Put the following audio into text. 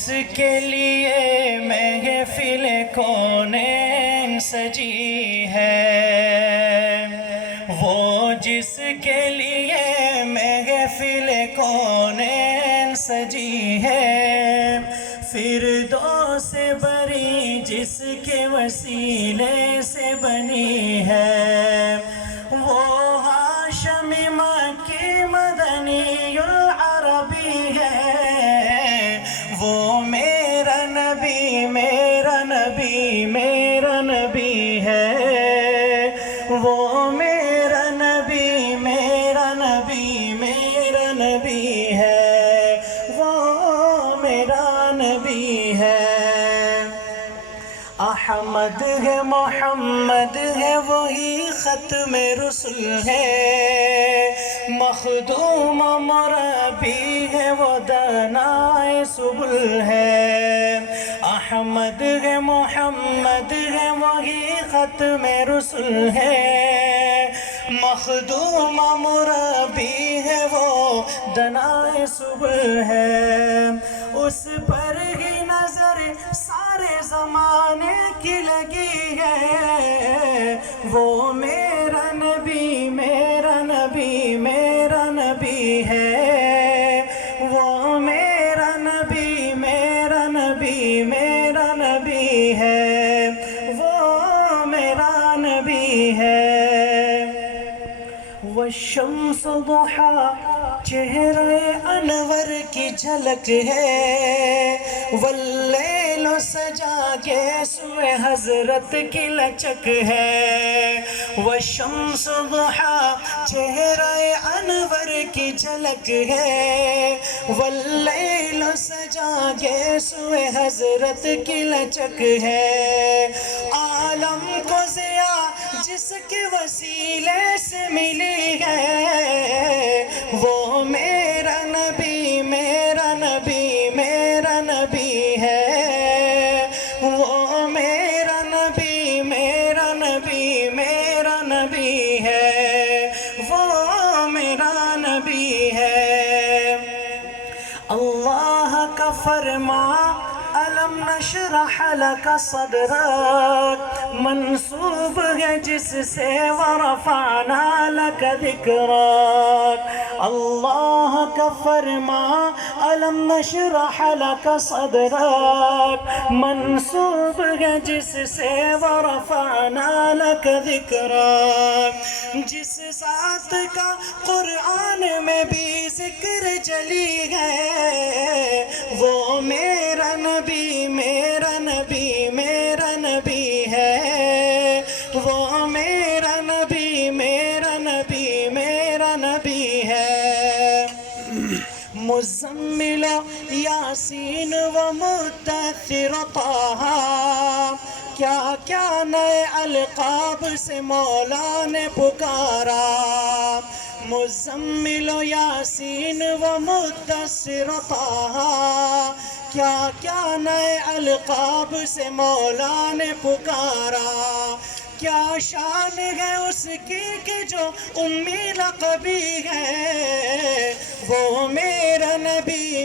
جس کے لیے محفل کونین سجی ہے، وہ جس کے لیے محفل کونین سجی ہے، فردوس بری جس کے وسیلے سے بنی ہے، وہ ہاشم مکی مدنی العربی ہے، وہ میرا نبی میرا نبی میرا نبی ہے، وہ میرا نبی میرا نبی میرا نبی ہے، وہ میرا نبی ہے۔ احمد ہے محمد ہے وہی ختم رسل ہے، مخدوم مربی ہے وہ دانائے سبل ہے، احمد ہے محمد ہے وہی ختم رسل ہے، مخدوم مربی ہے وہ دانائے سبل ہے، اس پر ہی نظر سارے زمانے کی لگی ہے، وہ میرا نبی میرا نبی میرا نبی ہے، وہ میرا نبی میرا نبی میرا نبی ہے، وہ میرا نبی ہے۔ والشمس ضحا چہرے انور کی جھلک ہے، واللیل سجا کے سوئے حضرت کی لچک ہے، والشمس ضحا چہرے انور کی جھلک ہے، واللیل سجا کے سوئے حضرت کی لچک ہے، عالم کو ضیاء جس کے وسیلے سے ملی ہے، وہ میرا نبی میرا نبی میرا نبی ہے، وہ میرا نبی میرا نبی میرا نبی ہے، وہ میرا نبی ہے۔ اللہ کا فرما ألم نشرح لك صدرك منسوب ہے جس سے ورفعنا لك ذکرك، اللہ کا فرما ألم نشرح لك صدرك منسوب ہے جس سے ورفعنا لك ذکرك، جس ذات کا قرآن میں بھی ذکر جلی ہے، وہ میرا نبی میرا نبی میرا نبی ہے، وہ میرا نبی میرا نبی میرا نبی ہے۔ مزمل یاسین و مدثر طہ، کیا کیا نئے القاب سے مولا نے پکارا، مزمل یاسین و مدثر طہ، کیا کیا نئے القاب سے مولا نے پکارا، کیا شان ہے اس کی کہ جو امی لقبی ہے، وہ میرا نبی